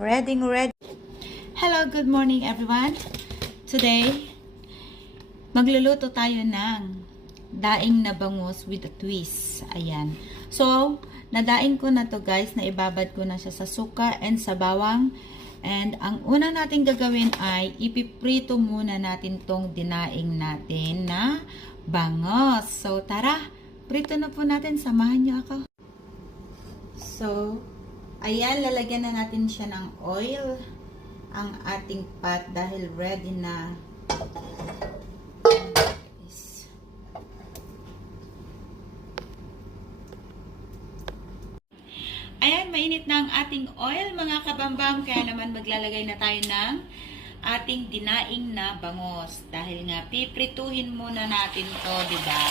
Ready. Hello, good morning everyone. Today, magluluto tayo ng daing na bangus with a twist. Ayan. So, nadaing ko na to guys, na ibabad ko na siya sa suka and sa bawang. And ang una natin gagawin ay ipiprito muna natin tong dinaing natin na bangus. So, tara, prito na po natin. Samahan niyo ako. So, ayan, lalagyan na natin siya ng oil ang ating pot dahil ready na. Ayan, mainit na ang ating oil mga kabambam, kaya naman maglalagay na tayo ng ating dinaing na bangus. Dahil nga, piprituhin muna natin to, diba?